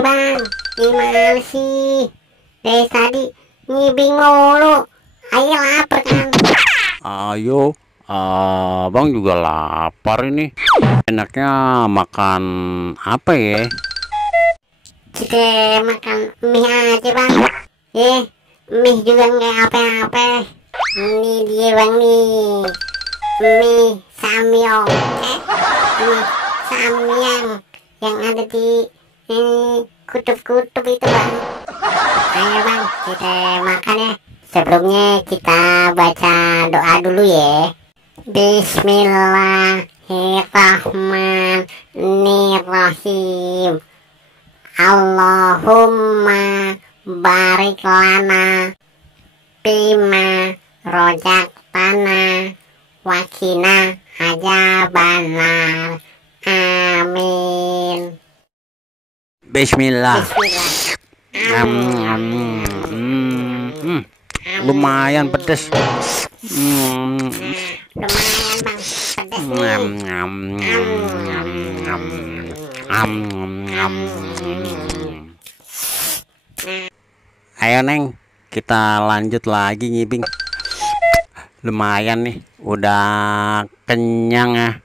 bang, gimana sih? Dari tadi ngibing mulu. Ayo lapar kan? Ayo, abang juga lapar ini. Enaknya makan apa ya? Kita makan mie aja bang. Mie juga nggak apa-apa. Ini dia bang nih. Mie samyang. Mie samyang yang ada di kutub-kutub itu bang. Ayo bang, kita makan ya. Sebelumnya kita baca doa dulu ya. Bismillahirrahmanirrahim. Allahumma barik lana bima rojaktana wakina ajabannar. Amin. Bismillah. Bismillah. Lumayan pedes. Lumayan bang, pedas nih. Ayo Neng, kita lanjut lagi ngibing. Lumayan nih, udah kenyang ya.